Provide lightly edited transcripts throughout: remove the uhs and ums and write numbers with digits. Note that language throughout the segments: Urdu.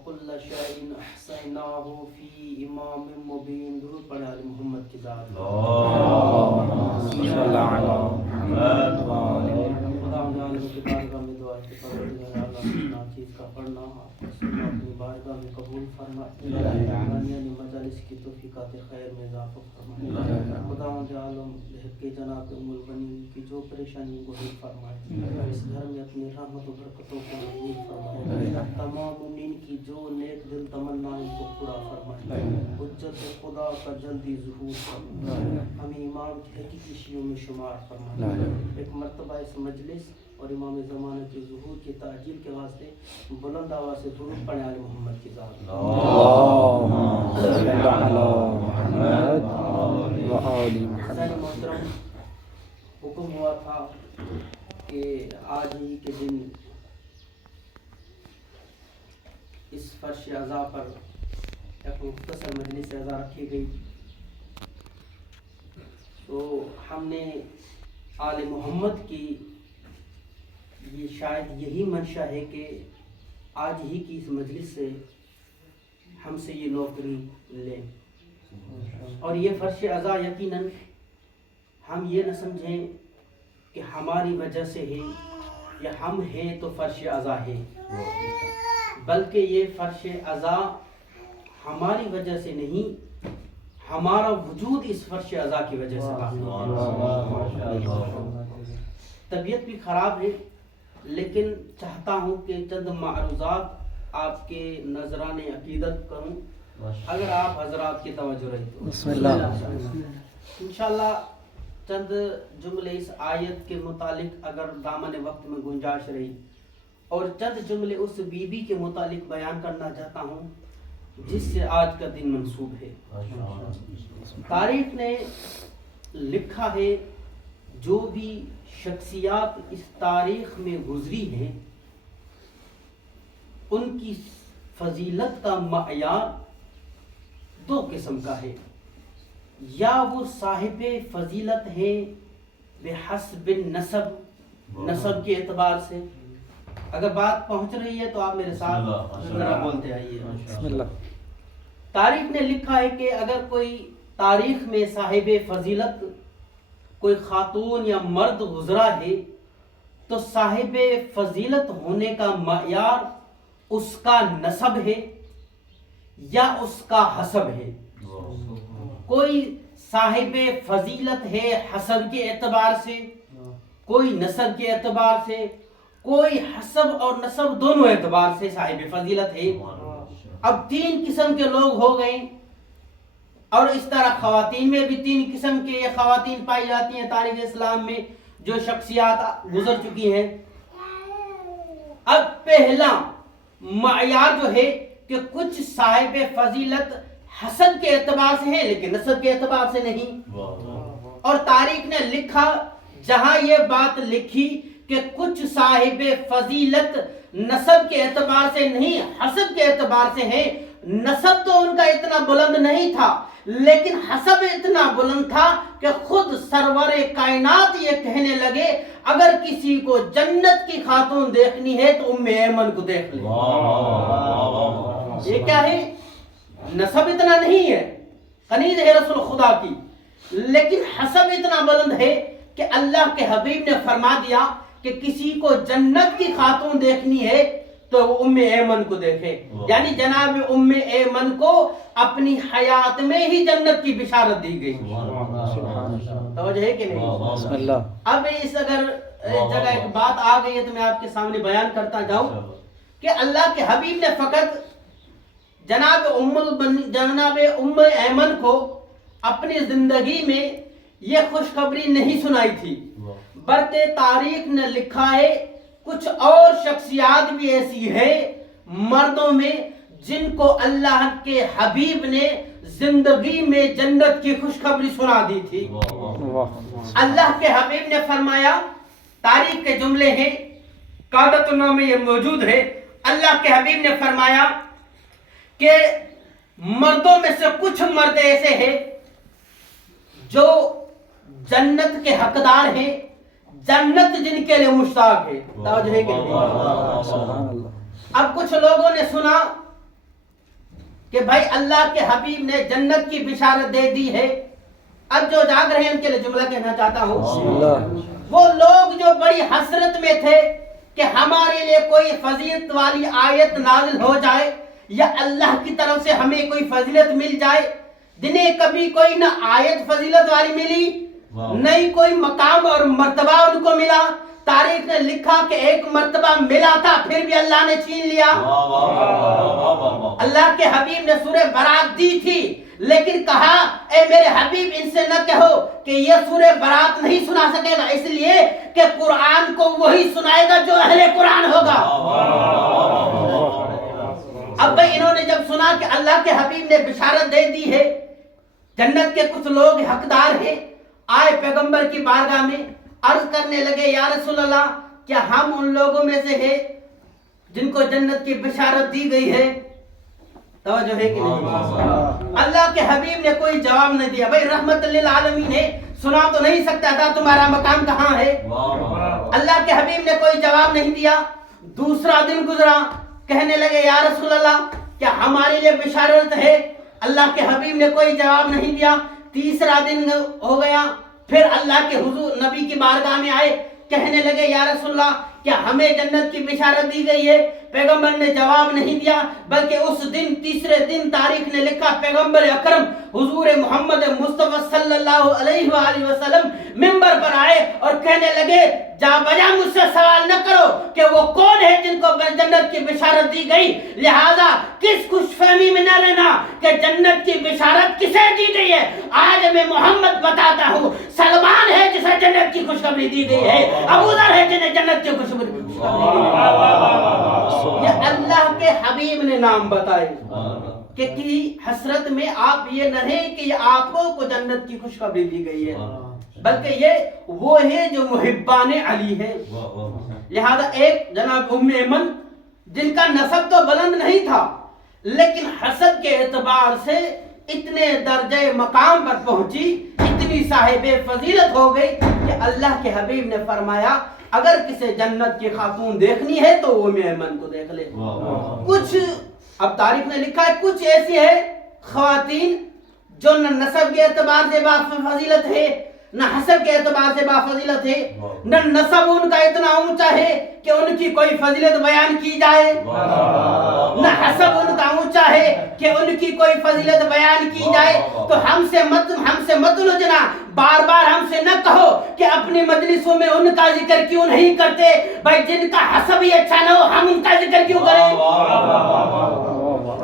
وَكُلَّ شَيْءٍ أَحْصَيْنَاهُ فِي إِمَامٍ مُبِينٍ. درود پڑھیں آل محمد کی ذات. خدا عالم کی بارگاہ میں دعا ہے کہ پروردگار عالم ناچیز کا پڑھنا اپنی بارگاہ میں قبول فرمائے. یعنی مجالس کی توفیقات خیر میں اضافہ فرمائے. خدا عالم کے جناب ام البنین کی جو پریشانی کو حل فرمائے. اس گھر میں اپنی رحمت و برکتوں کو نازل فرمائے. تمام مومنین کی جو نیک دل تمنائیں کو پورا فرمائے. حجت خدا کا جلدی ظہور فرمائے. ہمیں امام کے حقیقی شیعوں میں شمار فرمائے. ایک مرتبہ اس مجلس اور امام زمانہ کے ظہور کی تعجیل کے واسطے بلند آواز سے درود پڑھیں آل محمد کی ذات. محترم، حکم ہوا تھا کہ آج ہی کے دن اس فرش عزا پر ایک مختصر مجلس عزا رکھی گئی. تو ہم نے آل محمد کی یہ شاید یہی منشا ہے کہ آج ہی کی اس مجلس سے ہم سے یہ نوکری لیں. اور یہ فرش عزا یقیناً ہم یہ نہ سمجھیں کہ ہماری وجہ سے ہے یا ہم ہیں تو فرش عزا ہے، بلکہ یہ فرش عزا ہماری وجہ سے نہیں، ہمارا وجود اس فرش عزا کی وجہ سے باقی ہے. طبیعت بھی خراب ہے، لیکن چاہتا ہوں کہ چند معروضات آپ کے نذران عقیدت کروں اگر آپ حضرات کی توجہ رہی تو. بسم اللہ. انشاءاللہ چند جملے اس آیت کے متعلق اگر دامن وقت میں گنجائش رہی، اور چند جملے اس بی بی کے متعلق بیان کرنا چاہتا ہوں جس سے آج کا دن منسوب ہے. تاریخ نے لکھا ہے جو بھی شخصیات اس تاریخ میں گزری ہیں ان کی فضیلت کا معیار دو قسم کا ہے. یا وہ صاحب فضیلت ہیں بحسب نسب، نسب کے اعتبار سے. اگر بات پہنچ رہی ہے تو آپ میرے ساتھ ذرا بولتے آئیے. تاریخ نے لکھا ہے کہ اگر کوئی تاریخ میں صاحب فضیلت کوئی خاتون یا مرد گزرا ہے تو صاحب فضیلت ہونے کا معیار اس کا نسب ہے یا اس کا حسب ہے. کوئی صاحب فضیلت ہے حسب کے اعتبار سے، کوئی نسب کے اعتبار سے، کوئی حسب اور نسب دونوں اعتبار سے صاحب فضیلت ہے. اب تین قسم کے لوگ ہو گئے، اور اس طرح خواتین میں بھی تین قسم کے خواتین پائی جاتی ہیں تاریخ اسلام میں جو شخصیات گزر چکی ہیں. اب پہلا معیار جو ہے کہ کچھ صاحب فضیلت حسب کے اعتبار سے ہیں لیکن نسب کے اعتبار سے نہیں. اور تاریخ نے لکھا، جہاں یہ بات لکھی کہ کچھ صاحب فضیلت نسب کے اعتبار سے نہیں حسب کے اعتبار سے ہیں، نسب تو ان کا اتنا بلند نہیں تھا لیکن حسب اتنا بلند تھا کہ خود سرور کائنات یہ کہنے لگے اگر کسی کو جنت کی خاتون دیکھنی ہے تو ام ایمن کو دیکھ لے. یہ کیا ہے؟ نسب اتنا نہیں ہے، کنیز ہے رسول خدا کی، لیکن حسب اتنا بلند ہے کہ اللہ کے حبیب نے فرما دیا کہ کسی کو جنت کی خاتون دیکھنی ہے تو وہ ام ایمن کو دیکھے. یعنی جناب ام ایمن کو اپنی حیات میں ہی جنت کی بشارت دی گئی. توجہ ہے کہ نہیں؟ بسم اللہ. اب اس اگر جگہ ایک بات آ گئی ہے تو میں آپ کے سامنے بیان کرتا جاؤں کہ اللہ کے حبیب نے فقط جناب ام ایمن کو اپنی زندگی میں یہ خوشخبری نہیں سنائی تھی، بلکہ تاریخ نے لکھا ہے کچھ اور شخصیات بھی ایسی ہیں مردوں میں جن کو اللہ کے حبیب نے زندگی میں جنت کی خوشخبری سنا دی تھی. اللہ کے حبیب نے فرمایا، تاریخ کے جملے ہیں، قادت النامہ میں یہ موجود ہے، اللہ کے حبیب نے فرمایا کہ مردوں میں سے کچھ مرد ایسے ہیں جو جنت کے حقدار ہیں، جنت جن کے لیے مشتاق ہے. توجہ ہے کہ نہیں؟ اب کچھ لوگوں نے سنا کہ بھائی اللہ کے حبیب نے جنت کی بشارت دے دی ہے. اب جو جاگ رہے ہیں ان کے لیے جملہ کہنا چاہتا ہوں. وہ لوگ جو بڑی حسرت میں تھے کہ ہمارے لیے کوئی فضیلت والی آیت نازل ہو جائے یا اللہ کی طرف سے ہمیں کوئی فضیلت مل جائے، جنہیں کبھی کوئی نہ آیت فضیلت والی ملی، نہیں کوئی مقام اور مرتبہ ان کو ملا. تاریخ نے لکھا کہ ایک مرتبہ ملا تھا پھر بھی اللہ نے چھین لیا. اللہ کے حبیب نے سورہ برات دی تھی لیکن کہا اے میرے حبیب ان سے نہ کہو کہ یہ سورہ برات نہیں سنا سکے گا، اس لیے کہ قرآن کو وہی سنائے گا جو اہل قرآن ہوگا. اب بھئی انہوں نے جب سنا کہ اللہ کے حبیب نے بشارت دے دی ہے، جنت کے کچھ لوگ حقدار ہیں، آئے پیغمبر کی بارگاہ میں عرض کرنے لگے یا رسول اللہ کیا ہم ان لوگوں میں سے ہیں جن کو جنت کی بشارت دی گئی ہے؟ توجہ ہے کہ نہیں؟ اللہ کے حبیب نے کوئی جواب نہیں دیا. بھئی رحمت للعالمین ہے، سنا تو نہیں سکتا تھا تمہارا مقام کہاں ہے؟ اللہ کے حبیب نے کوئی جواب نہیں دیا. دوسرا دن گزرا، کہنے لگے یا رسول اللہ کیا ہمارے لیے بشارت ہے؟ اللہ کے حبیب نے کوئی جواب نہیں دیا. تیسرا دن ہو گیا، پھر اللہ کے حضور نبی کی بارگاہ میں آئے، کہنے لگے یا رسول اللہ کیا ہمیں جنت کی بشارت دی گئی ہے؟ پیغمبر نے جواب نہیں دیا، بلکہ اس دن تیسرے دن تاریخ نے لکھا پیغمبر اکرم حضور محمد مصطفیٰ صلی اللہ علیہ وآلہ وسلم منبر پر آئے اور کہنے لگے جا بجا مجھ سے سوال نہ کرو کہ وہ کون ہے جن کو جنت کی بشارت دی گئی، لہذا کس خوش فہمی میں نہ رہنا کہ جنت کی بشارت کسے دی گئی ہے. آج میں محمد بتاتا ہوں، سلمان ہے جسے جنت کی خوشخبری دی گئی ہے، ابو ذر ہے جنہیں جنت کی خوشخبری دی گئی ہے. یہ اللہ کے حبیب نے نام بتائے کہ کی حسرت میں آپ یہ نہ رہیں کہ یہ آپ کو جنت کی خوشخبری دی گئی ہے، بلکہ یہ وہ ہے جو محبان علی ہے. لہذا ایک جناب ام ایمن جن کا نسب تو بلند نہیں تھا لیکن حسب کے اعتبار سے اتنے درجہ مقام پر پہنچی، اتنی صاحب فضیلت ہو گئی کہ اللہ کے حبیب نے فرمایا اگر کسی جنت کی خاتون دیکھنی ہے تو وہ ام ایمن کو دیکھ لے. کچھ اب تاریخ نے لکھا ہے کچھ ایسی ہے خواتین جو نہ نسب کے اعتبار سے با فضیلت ہے، نہ حسب کے اعتبار سے با فضیلت ہے، نہ نسب ان کا اتنا اونچا ہے کہ ان کی کوئی فضیلت بیان کی جائے، نہ حسب ان کا اونچا ہے کہ ان کی کوئی فضیلت بیان کی جائے. تو ہم سے مت الجھنا، بار بار ہم سے نہ کہو کہ اپنی مجلسوں میں ان کا ذکر کیوں نہیں کرتے. بھائی جن کا حسب ہی اچھا نہ ہو ہم ان کا ذکر کیوں کریں؟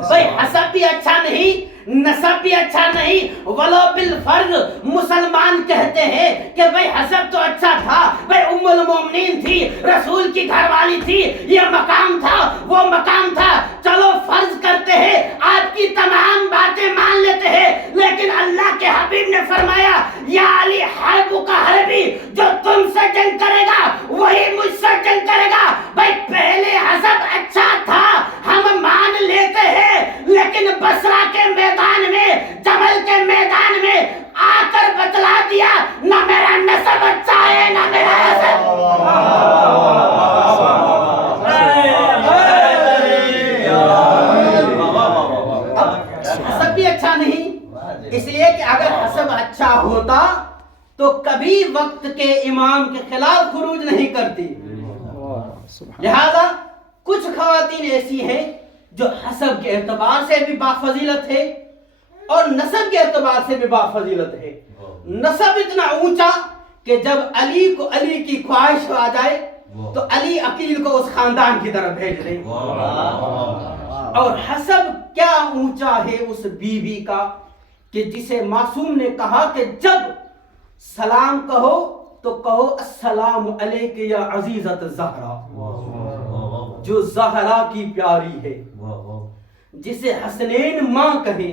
بھائی حسب بھی اچھا نہیں، نسب بھی اچھا نہیں، ولو بالفرض مسلمان کہتے ہیں کہ بھئی حسب تو اچھا تھا، بھئی ام المومنین تھی، رسول کی گھر والی تھی، یہ مقام تھا وہ مقام تھا، چلو فرض کرتے ہیں آپ کی تمام باتیں مان لیتے ہیں، لیکن اللہ کے حبیب نے فرمایا یا علی حرب کا حربی، جو تم سے جنگ کرے گا وہی مجھ سے جنگ کرے گا. بھئی پہلے حسب اچھا تھا ہم مان لیتے ہیں، لیکن بصرہ کے میدان میں، جمل کے میدان میں آ کر بتلا دیا نہ میرا نسب اچھا ہے نہ میرا حسب. حسب بھی اچھا نہیں، اس لیے کہ اگر حسب اچھا ہوتا تو کبھی وقت کے امام کے خلاف خروج نہیں کرتی. لہذا کچھ خواتین ایسی ہیں جو حسب کے اعتبار سے بھی بافضیلت ہے اور نسب کے اعتبار سے بھی بافضیلت ہے. نسب اتنا اونچا کہ جب علی کی خواہش آ جائے تو علی عقیل کو اس خاندان کی طرف بھیج دیں. اور حسب کیا اونچا ہے اس بیوی کا کہ جسے معصوم نے کہا کہ جب سلام کہو تو کہو السلام علیک یا عزیزت زہرا، جو زہرا کی پیاری ہے. جسے حسنین ماں کہے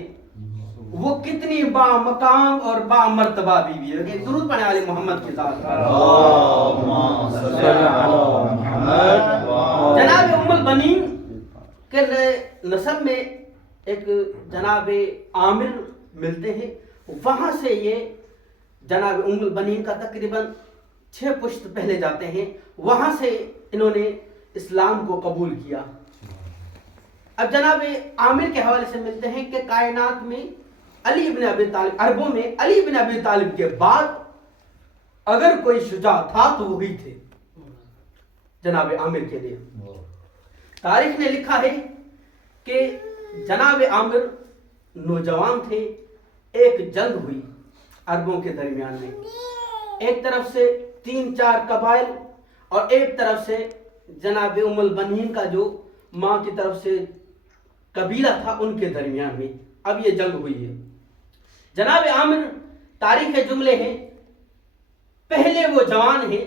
وہ کتنی با مقام اور با مرتبہ بیوی ہے. درود پڑھنے والے محمد کی ذات. جناب ام البنین کے نسب میں ایک جناب عامر ملتے ہیں، وہاں سے یہ جناب ام البنین کا تقریباً 6 پشت پہلے جاتے ہیں، وہاں سے انہوں نے اسلام کو قبول کیا. اب جناب عامر کے حوالے سے ملتے ہیں کہ کائنات میں علی بن ابی طالب، عربوں میں علی بن ابی طالب کے بعد اگر کوئی شجاع تھا تو وہی تھے جناب عامر کے لیے۔ تاریخ نے لکھا ہے کہ جناب عامر نوجوان تھے، ایک جنگ ہوئی عربوں کے درمیان میں، ایک طرف سے 3-4 قبائل اور ایک طرف سے جناب ام البنین کا جو ماں کی طرف سے قبیلہ تھا ان کے درمیان میں اب یہ جنگ ہوئی ہے۔ جناب عامر تاریخ جملے ہیں، پہلے وہ جوان ہیں،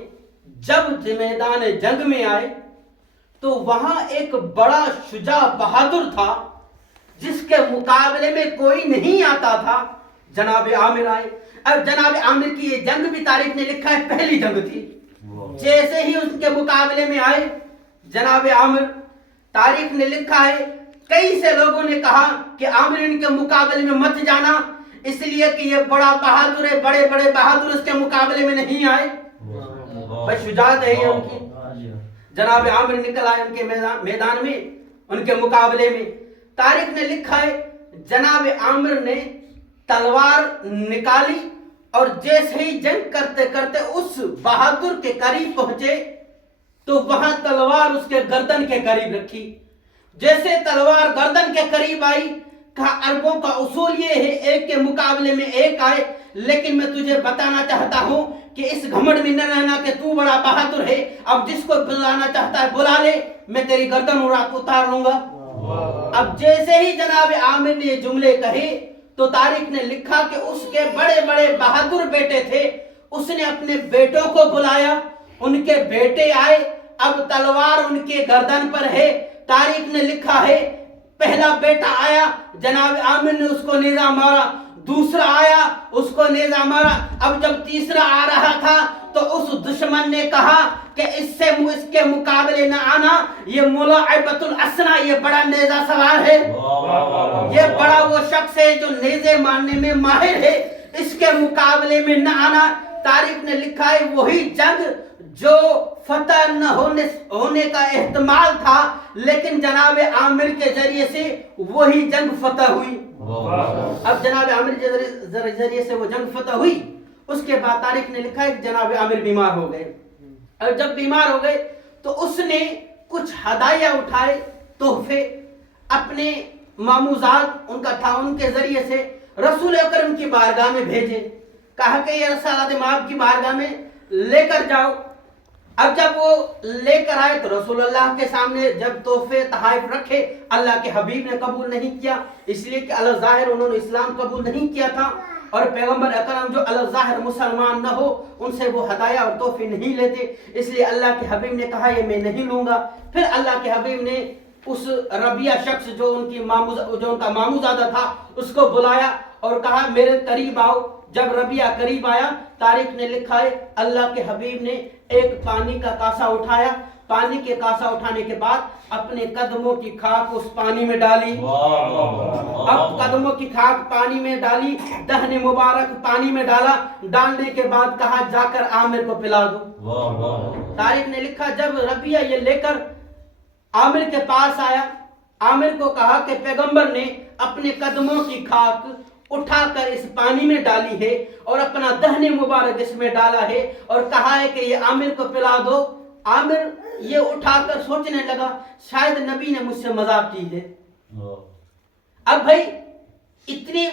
جب میدان جنگ میں آئے تو وہاں ایک بڑا شجاع بہادر تھا جس کے مقابلے میں کوئی نہیں آتا تھا، جناب عامر آئے۔ اب جناب عامر کی یہ جنگ بھی تاریخ نے لکھا ہے پہلی جنگ تھی، جیسے ہی اس کے مقابلے میں آئے جناب عامر، تاریخ نے لکھا ہے کئی سے لوگوں نے کہا کہ عامر ان کے مقابلے میں مت جانا، اس لیے کہ یہ بڑا بہادر ہے، بڑے بڑے بہادر اس کے مقابلے میں نہیں آئے، بس شجاعت ہے یہ ان کی۔ جناب عامر نکل آئے ان کے میدان میں، ان کے مقابلے میں۔ تاریخ نے لکھا ہے جناب عامر نے تلوار نکالی اور جیسے ہی جنگ کرتے کرتے اس بہادر کے قریب پہنچے تو وہاں تلوار اس کے گردن کے قریب رکھی۔ جیسے تلوار گردن کے قریب آئی، کہا عربوں کا اصول یہ ہے ایک کے مقابلے میں ایک آئے، لیکن میں تجھے بتانا چاہتا ہوں کہ اس گھمنڈ میں نہ رہنا کہ تو بڑا بہادر ہے، اب جس کو بلانا چاہتا ہے بلا لے، میں تیری گردن اتار لوں گا۔ اب جیسے ہی جناب عامر نے یہ جملے کہے تو تاریخ نے لکھا کہ اس کے بڑے بڑے بہادر بیٹے تھے، اس نے اپنے بیٹوں کو بلایا، ان کے بیٹے آئے، اب تلوار ان کے گردن پر ہے۔ تاریخ نے لکھا ہے پہلا بیٹا آیا، جناب عامر نے اس کو نیزہ مارا، دوسرا آیا اس کو نیزہ مارا، اب جب تیسرا آ رہا تھا تو اس دشمن نے کہا کہ اس کے مقابلے نہ آنا، یہ ملاعبۃ الاسنا، یہ بڑا نیزہ سوار ہے، یہ بڑا وہ شخص ہے جو نیزے مارنے میں ماہر ہے، اس کے مقابلے میں نہ آنا۔ تاریخ نے لکھا ہے وہی جنگ جو فتح نہ ہونے کا احتمال تھا، لیکن جناب عامر کے ذریعے سے وہی جنگ فتح ہوئی۔ اب جناب عامر کے ذریعے سے وہ جنگ فتح ہوئی، اس کے بعد تاریخ نے لکھا ہے کہ جناب عامر بیمار ہو گئے، اور جب بیمار ہو گئے تو اس نے کچھ ہدایہ اٹھائے، تحفے، اپنے ماموزات ان کا تھا، ان کے ذریعے سے رسول اکرم کی بارگاہ میں بھیجے، کہا کہ یہ رسالت آپ کی بارگاہ میں لے کر جاؤ۔ اب جب وہ لے کر آئے تو رسول اللہ کے سامنے جب تحفے تحائف رکھے، اللہ کے حبیب نے قبول نہیں کیا، اس لیے کہ الظاہر انہوں نے اسلام قبول نہیں کیا تھا، اور پیغمبر اکرم جو الظاہر مسلمان نہ ہو ان سے وہ ہدایہ اور تحفے نہیں لیتے، اس لیے اللہ کے حبیب نے کہا یہ میں نہیں لوں گا۔ پھر اللہ کے حبیب نے اس ربیہ شخص جو ان کا ماموزادہ تھا اس کو بلایا اور کہا میرے قریب آؤ۔ جب ربیہ قریب آیا، تاریخ نے لکھا ہے اللہ کے حبیب نے ایک پانی کا کاسا اٹھایا، پانی کے کاسا اٹھانے کے بعد اپنے قدموں کی خاک اس پانی میں ڈالی، اب قدموں کی خاک پانی میں ڈالی، دہن مبارک پانی میں ڈالا، ڈالنے کے بعد کہا جا کر عامر کو پلا دو۔ تاریخ نے لکھا جب ربیہ یہ لے کر عامر کے پاس آیا، عامر کو کہا کہ پیغمبر نے اپنے قدموں کی خاک اٹھا کر اس پانی میں ڈالی ہے اور اپنا دہن مبارک اس میں ڈالا ہے اور کہا ہے کہ یہ عامر کو پلا دو۔ عامر یہ اٹھا کر سوچنے لگا شاید نبی نے مجھ سے مذاق کی ہے۔ اب بھائی اتنی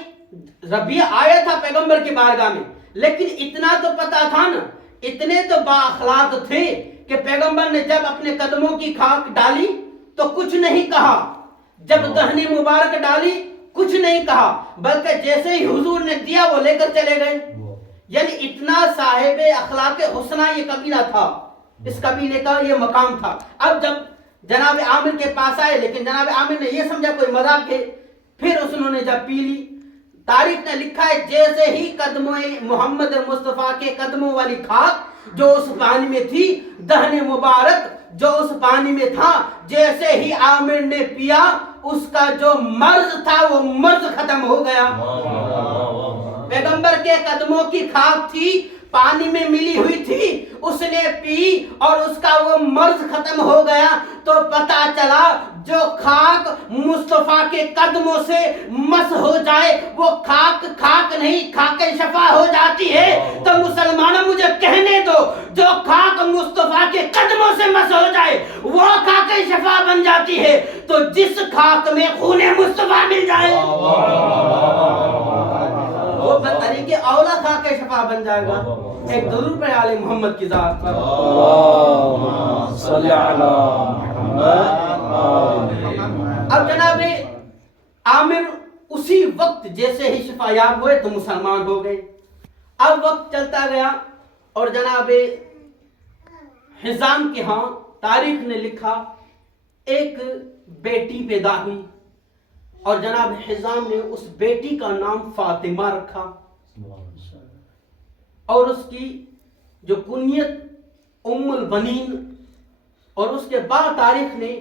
ربیہ آیا تھا پیغمبر کی بارگاہ میں، لیکن اتنا تو پتا تھا نا، اتنے تو با اخلاق تھے کہ پیغمبر نے جب اپنے قدموں کی خاک ڈالی تو کچھ نہیں کہا، جب دہن مبارک ڈالی کچھ نہیں کہا، بلکہ جیسے ہی حضور نے دیا وہ لے کر چلے گئے۔ یعنی اتنا صاحب اخلاق حسنہ یہ قبیلہ تھا، اس قبیلے کا یہ مقام تھا۔ اب جب جناب عامر کے پاس آئے، لیکن جناب عامر نے یہ سمجھا کوئی مذاق ہے، پھر انہوں نے جب پی لی، تاریخ نے لکھا ہے جیسے ہی قدموں محمد مصطفیٰ کے قدموں والی خاک جو اس پانی میں تھی، دہن مبارک جو اس پانی میں تھا، جیسے ہی عامر نے پیا اس کا جو مرض تھا وہ مرض ختم ہو گیا۔ پیغمبر کے قدموں کی خاک تھی، پانی میں ملی ہوئی تھی، اس نے پی اور اس کا وہ مرض ختم ہو گیا، تو پتا چلا جو خاک مصطفیٰ کے قدموں سے مس ہو جائے وہ خاک نہیں، خاک شفا ہو جاتی ہے۔ تو مسلمانوں مجھے کہنے دو، جو خاک مصطفیٰ کے قدموں سے مس ہو جائے وہ خاک شفا بن جاتی ہے، تو جس خاک میں خون مصطفیٰ مل جائے وہ بطریق اولا خاک شفا بن جائے گا۔ ایک درود پڑھے آل محمد کی ذات پر، اللہم صلی علی محمد۔ اب جناب عامر اسی وقت جیسے ہی شفا یاب ہوئے تو مسلمان ہو گئے۔ اب وقت چلتا گیا اور جناب حزام کے ہاں تاریخ نے لکھا ایک بیٹی پیدا ہوئی، اور جناب حزام نے اس بیٹی کا نام فاطمہ رکھا، اور اس کی جو کنیت ام البنین، اور اس کے بعد تاریخ نے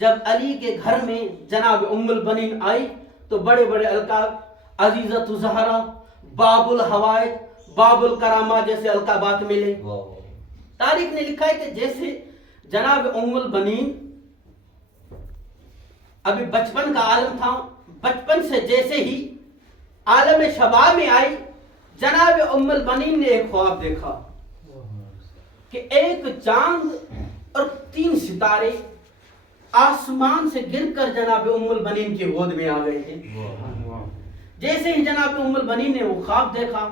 جب علی کے گھر میں جناب ام البنین آئی تو بڑے بڑے القاب عزیزۃ الزہرا، باب الحوائج، باب الکرامہ جیسے القابات ملے۔ تاریخ نے لکھا ہے کہ جیسے جناب ام البنین ابھی بچپن کا عالم تھا، بچپن سے جیسے ہی عالم شباب میں آئی، جناب ام البنین نے ایک خواب دیکھا کہ ایک چاند اور 3 ستارے آسمان سے گر کر جناب ام البنین کی گود میں آ گئے ہیں۔ جیسے ہی جناب ام البنین نے وہ خواب دیکھا،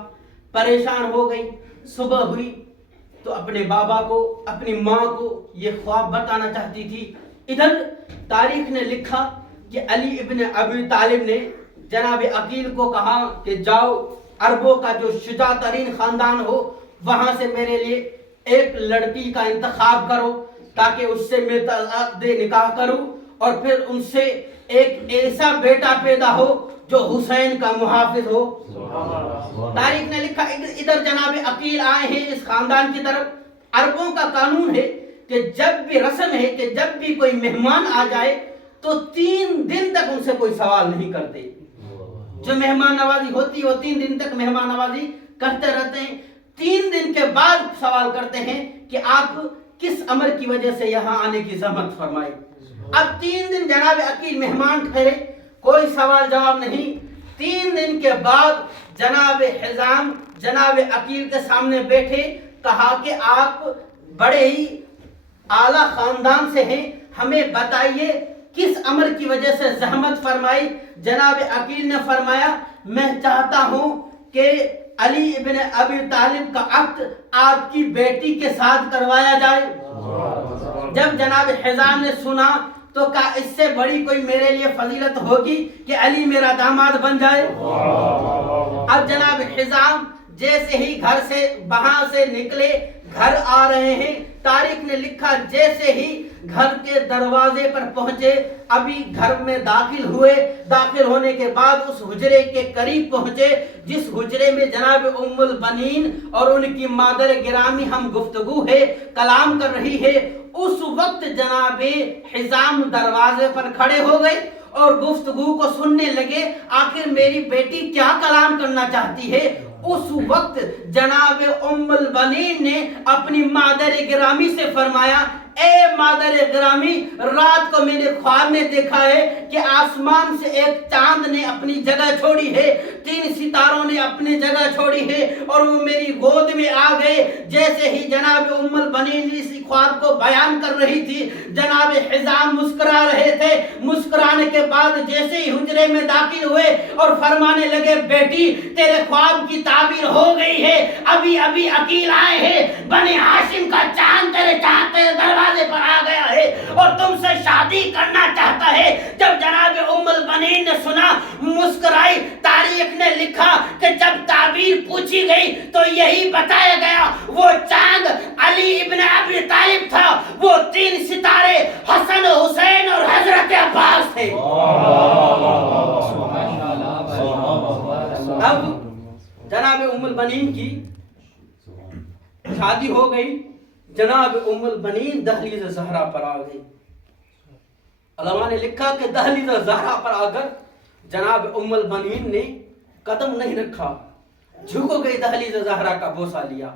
پریشان ہو گئی، صبح ہوئی تو اپنے بابا کو، اپنی ماں کو یہ خواب بتانا چاہتی تھی۔ ادھر تاریخ نے لکھا کہ علی ابن ابی طالب نے جناب عقیل کو کہا کہ جاؤ عربوں کا جو شجاع ترین خاندان ہو وہاں سے میرے لیے ایک لڑکی کا انتخاب کرو تاکہ اس سے میں عقد نکاح کروں، اور پھر ان سے ایک ایسا بیٹا پیدا ہو جو حسین کا محافظ ہو۔ تاریخ نے لکھا ادھر جناب عقیل آئے ہیں اس خاندان کی طرف۔ عربوں کا قانون ہے کہ جب بھی رسم ہے کہ جب بھی کوئی مہمان آ جائے تو 3 دن تک ان سے کوئی سوال نہیں کرتے۔ جو مہمان نوازی ہوتی ہے وہ 3 دن تک مہمان نوازی کرتے رہتے ہیں، 3 دن کے بعد سوال کرتے ہیں کہ آپ کس امر کی وجہ سے یہاں آنے کی زحمت فرمائے۔ اب 3 دن جناب عقیل مہمان ٹھہرے، کوئی سوال جواب نہیں۔ 3 دن کے بعد جناب حزام جناب عقیل کے سامنے بیٹھے، کہا کہ آپ بڑے ہی اعلیٰ خاندان سے ہیں، ہمیں بتائیے کس امر کی وجہ سے زحمت فرمائی۔ جناب عقیل نے فرمایا میں چاہتا ہوں کہ علی ابن ابی طالب کا عقد آپ کی بیٹی کے ساتھ کروایا جائے۔ جب جناب حزام نے سنا تو کہا اس سے بڑی کوئی میرے لیے فضیلت ہوگی کہ علی میرا داماد بن جائے۔ اب جناب حزام جیسے ہی گھر سے وہاں سے نکلے گھر آ رہے ہیں، تاریخ نے لکھا جیسے ہی گھر کے دروازے پر پہنچے، ابھی گھر میں داخل ہوئے، داخل ہونے کے بعد اس حجرے کے قریب پہنچے جس حجرے میں جناب ام البنین اور ان کی مادر گرامی ہم گفتگو ہے، کلام کر رہی ہے۔ اس وقت جناب حزام دروازے پر کھڑے ہو گئے اور گفتگو کو سننے لگے، آخر میری بیٹی کیا کلام کرنا چاہتی ہے۔ اس وقت جناب ام البنین نے اپنی مادر گرامی سے فرمایا اے مادر گرامی، رات کو میں نے خواب میں دیکھا ہے کہ آسمان سے ایک چاند نے اپنی جگہ چھوڑی ہے، 3 ستاروں نے اپنی جگہ چھوڑی ہے اور وہ میری گود میں آ گئے۔ جیسے ہی جناب ام البنین اس خواب کو بیان کر رہی تھی، جناب حزام مسکرا رہے تھے۔ مسکرانے کے بعد جیسے ہی حجرے میں داخل ہوئے اور فرمانے لگے بیٹی تیرے خواب کی تعبیر ہو گئی ہے، ابھی ابھی عقیل آئے ہیں، بنی ہاشم کا چاند تیرے دروازے پر آ گیا ہے اور تم سے شادی کرنا چاہتا ہے۔ جب جناب ام البنین نے سنا مسکرائی۔ تاریخ نے لکھا کہ جب تعبیر پوچھی گئی تو یہی بتایا گیا وہ چاند علی ابن ابی طالب تھا، وہ 3 ستارے حسن حسین اور حضرت عباس تھے۔ اب جناب ام البنین کی شادی ہو گئی، جناب ام البنین دہلیز زہرا پر آ گئی۔ علماء نے لکھا کہ دہلیز زہرا پر آ کر جناب ام البنین نے قدم نہیں رکھا، جھکو گئی دہلیز زہرا کا بوسہ لیا،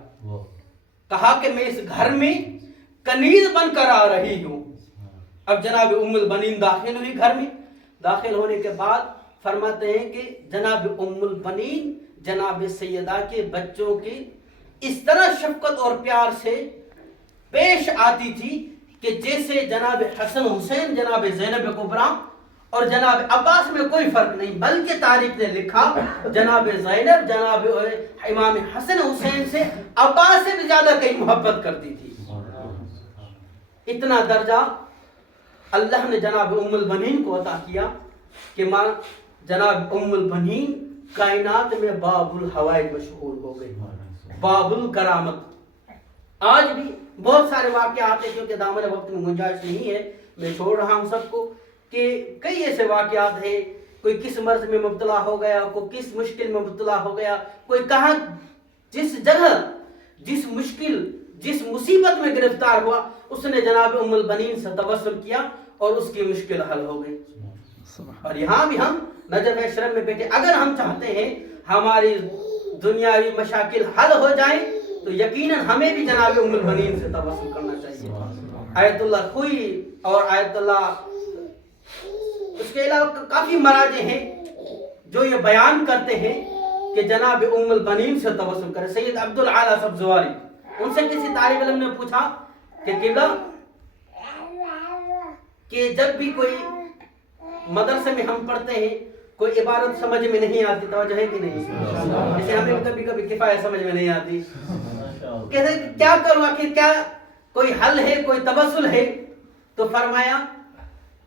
کہا کہ میں اس گھر میں کنیز بن کر آ رہی ہوں۔ اب جناب ام البنین داخل ہوئی گھر میں، داخل ہونے کے بعد فرماتے ہیں کہ جناب ام البنین جناب سیدہ کے بچوں کی اس طرح شفقت اور پیار سے پیش آتی تھی کہ جیسے جناب حسن حسین جناب زینب کبریٰ اور جناب عباس میں کوئی فرق نہیں، بلکہ تاریخ نے لکھا جناب زینب جناب امام حسن حسین سے عباس سے بھی زیادہ کئی محبت کرتی تھی۔ اتنا درجہ اللہ نے جناب ام البنین کو عطا کیا کہ ماں جناب ام البنین کائنات میں باب الحوائج مشہور ہو گئی، باب الکرامت۔ آج بھی بہت سارے واقعات ہیں، کیونکہ دامن وقت میں گنجائش نہیں ہے، میں چھوڑ رہا ہوں سب کو، کہ کئی ایسے واقعات ہیں، کوئی کس مرض میں مبتلا ہو گیا، کوئی کس مشکل میں مبتلا ہو گیا، کوئی کہاں جس جگہ جس مشکل جس مصیبت میں گرفتار ہوا، اس نے جناب ام البنین سے توسل کیا اور اس کی مشکل حل ہو گئی۔ اور یہاں بھی ہم نجف اشرف میں بیٹھے، اگر ہم چاہتے ہیں ہماری دنیاوی مشاکل حل ہو جائیں تو یقیناً ہمیں بھی جناب ام البنین سے توسل کرنا چاہیے۔ آیت اللہ خوئی اور آیت اللہ، اس کے علاوہ کافی مراجع ہیں جو یہ بیان کرتے ہیں کہ جناب ام البنین سے توسل کرے۔ سید عبد العالی سبزواری، ان سے کسی طالب علم نے پوچھا کہ قبلہ کہ جب بھی کوئی مدرسے میں ہم پڑھتے ہیں کوئی عبارت سمجھ میں نہیں آتی، توجہ ہے کہ نہیں؟ جیسے ہمیں کبھی کبھی کفایہ سمجھ میں نہیں آتی، کہتے کیا کروں، آخر کیا کوئی حل ہے، کوئی توسل ہے؟ تو فرمایا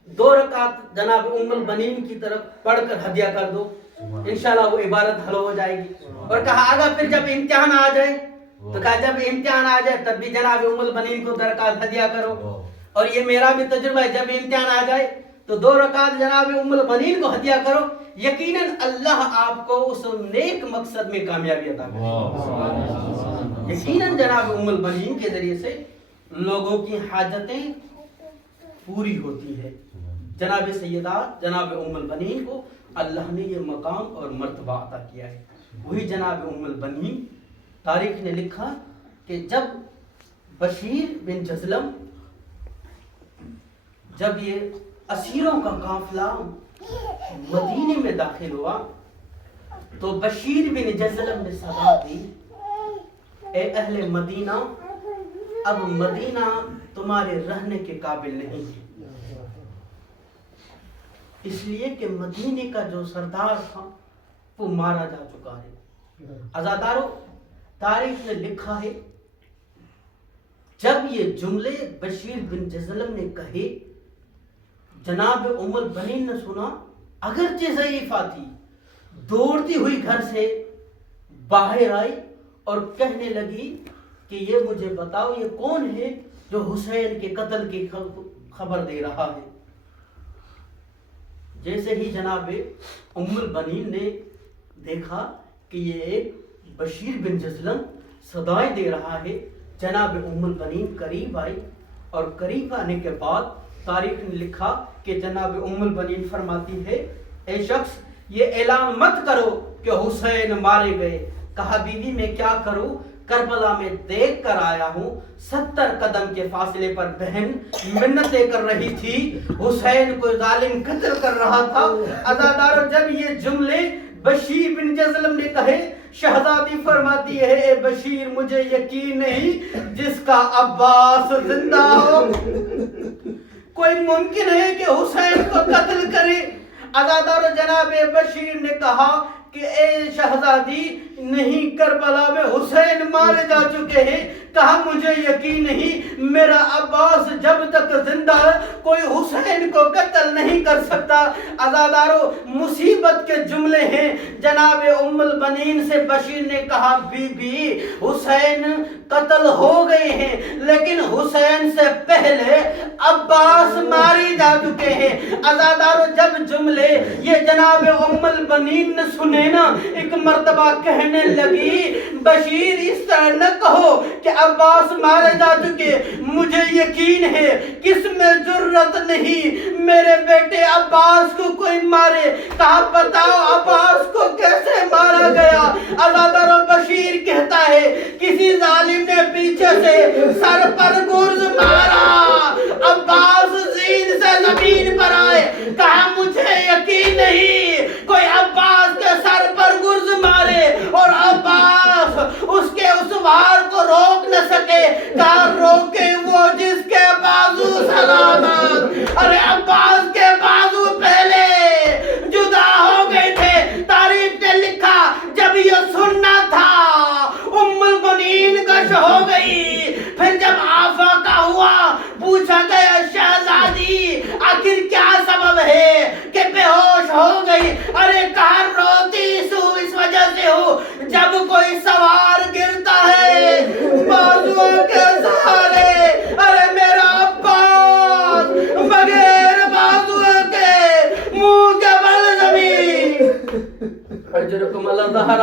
2 رکعت جناب ام البنین کی طرف پڑھ کر ہدیہ کر دو، انشاءاللہ وہ عبارت حل ہو جائے گی۔ اور کہا اگر پھر جب امتحان آ جائے تو کہا جب امتحان آ جائے تب بھی جناب ام البنین کو 2 رکعت ہدیہ کرو۔ اور یہ میرا بھی تجربہ ہے، جب امتحان آ جائے تو 2 رکعت جناب ام البنین کو ہدیہ کرو، یقیناً اللہ آپ کو اس نیک مقصد میں کامیابی عطا کرے گا۔ یقیناً جناب ام البنین کے ذریعے سے لوگوں کی حاجتیں پوری ہوتی ہے۔ جناب سیدات جناب ام البنین کو اللہ نے یہ مقام اور مرتبہ عطا کیا ہے۔ وہی جناب ام البنین، تاریخ نے لکھا کہ جب بشیر بن جزلم، جب یہ اسیروں کا قافلہ مدینے میں داخل ہوا تو بشیر بن جزلم نے صدا دی، اے اہل مدینہ، اب مدینہ تمہارے رہنے کے قابل نہیں ہے، اس لیے کہ مدینے کا جو سردار تھا وہ مارا جا چکا ہے۔ عزادارو، تاریخ نے لکھا ہے جب یہ جملے بشیر بن جزلم نے کہے، جناب ام البنین نے سنا، اگرچہ ضعیفہ تھی، دوڑتی ہوئی گھر سے باہر آئی اور کہنے لگی کہ یہ مجھے بتاؤ یہ کون ہے جو حسین کے قتل کی خبر دے رہا ہے۔ جیسے ہی جناب ام البنین نے دیکھا کہ یہ ایک بشیر بن جزلم صدائیں دے رہا ہے، جناب ام البنین قریب آئی، اور قریب آنے کے بعد تاریخ نے لکھا کہ جناب ام البنین فرماتی ہے، اے شخص یہ اعلان مت کرو کہ حسین مارے گئے۔ کہا بیوی میں کیا کروں، کربلا میں دیکھ کر آیا ہوں، 70 قدم کے فاصلے پر بہن منتیں کر رہی تھی، حسین کو ظالم قتل کر رہا تھا۔ عزادارو، جب یہ جملے بشیر بن جزلم نے کہے، شہزادی فرماتی ہے، اے بشیر مجھے یقین نہیں جس کا عباس زندہ ہو، کوئی ممکن ہے کہ حسین کو قتل کرے۔ عزادارو، جناب بشیر نے کہا کہ اے شہزادی، نہیں، کربلا میں حسین مارے جا چکے ہیں۔ کہا مجھے یقین نہیں، میرا عباس جب تک زندہ ہے کوئی حسین کو قتل نہیں کر سکتا۔ عزادارو، مصیبت کے جملے ہیں۔ جناب ام البنین سے بشیر نے کہا، بی بی حسین قتل ہو گئے ہیں، لیکن حسین سے پہلے عباس ماری جا چکے ہیں۔ عزادارو، جب جملے یہ جناب ام البنین نے سنے نا، ایک مرتبہ کہنے لگی، بشیر اس طرح نہ کہو کہ عباس مارے جا چکے، مجھے یقین ہے کس میں جرت نہیں میرے بیٹے عباس کو کوئی مارے۔ کہا بتاؤ عباس کو کیسے مارا آ گیا۔ عزادر بشیر کہتا ہے کسی ظالم نے پیچھے سے سر پر گرز مارا، عباس زین سے زمین پر آئے، کہا مجھے یقین نہیں کوئی عباس کے سر پر گرز مارے اور عباس اس کے اس وار کو روک نہ سکے، کہا روکے وہ جس کے بازو سلامت۔ ارے عباس کے بازو پہلے جدا ہو گئے تھے، تاریخ نے لکھا جب یہ سننا تھا ام المؤمنین گش ہو گئی، پھر جب آفاقہ ہوا پوچھا گیا شہزادی آخر کیا سبب ہے کہ بے ہوش ہو گئی؟ ارے کہا روتی سو اس وجہ سے ہو جب کوئی سوار گرتا ہے بازوؤں کے سہارے، ارے میرا عباس بغیر بازوؤں کے منہ کے بل زمین۔ اجرکم اللہ